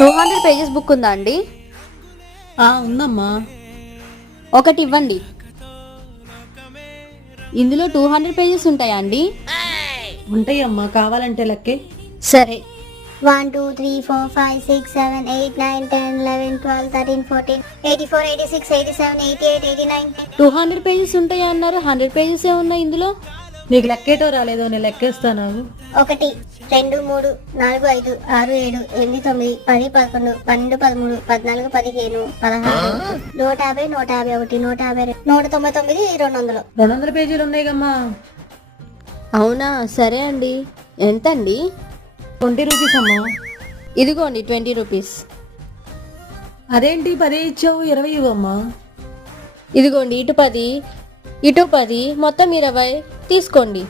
200 pages book ఉందా అండి? ఉందమ్మా. ఒకటి ఇవ్వండి. ఇందులో 200 పేజెస్ ఉంటాయా అండి? ఉంటాయమ్మా, కావాలంటే లెక్కే. సరే. 1 2 3 4 5 6 7 8 9 10 11 12 13 14 84 86 87 88 89 200 పేజెస్ ఉంటాయా అన్నారు, 100 పేజెస్ ఏ ఉన్నాయి ఇందులో. నీకు లెక్కేటో రాలేదో, నేను లెక్కేస్తాను. 1 2 3 4 5 6 7 8 9 10 11 12 13 14 15 16 150 151 152 199 200. 200 పేజీలు ఉన్నాయిగమ్మా. అవునా, సరే అండి. ఎంత అండి? 20 రూపీస్ అమ్మా. ఇదిగోండి 20 రూపీస్. అదేంటి 10 ఇచ్చావు, 20 ఇవ్వమ్మా. ఇదిగోండి ఇటు 10 ఇటు 10 మొత్తం 20 తీసుకోండి.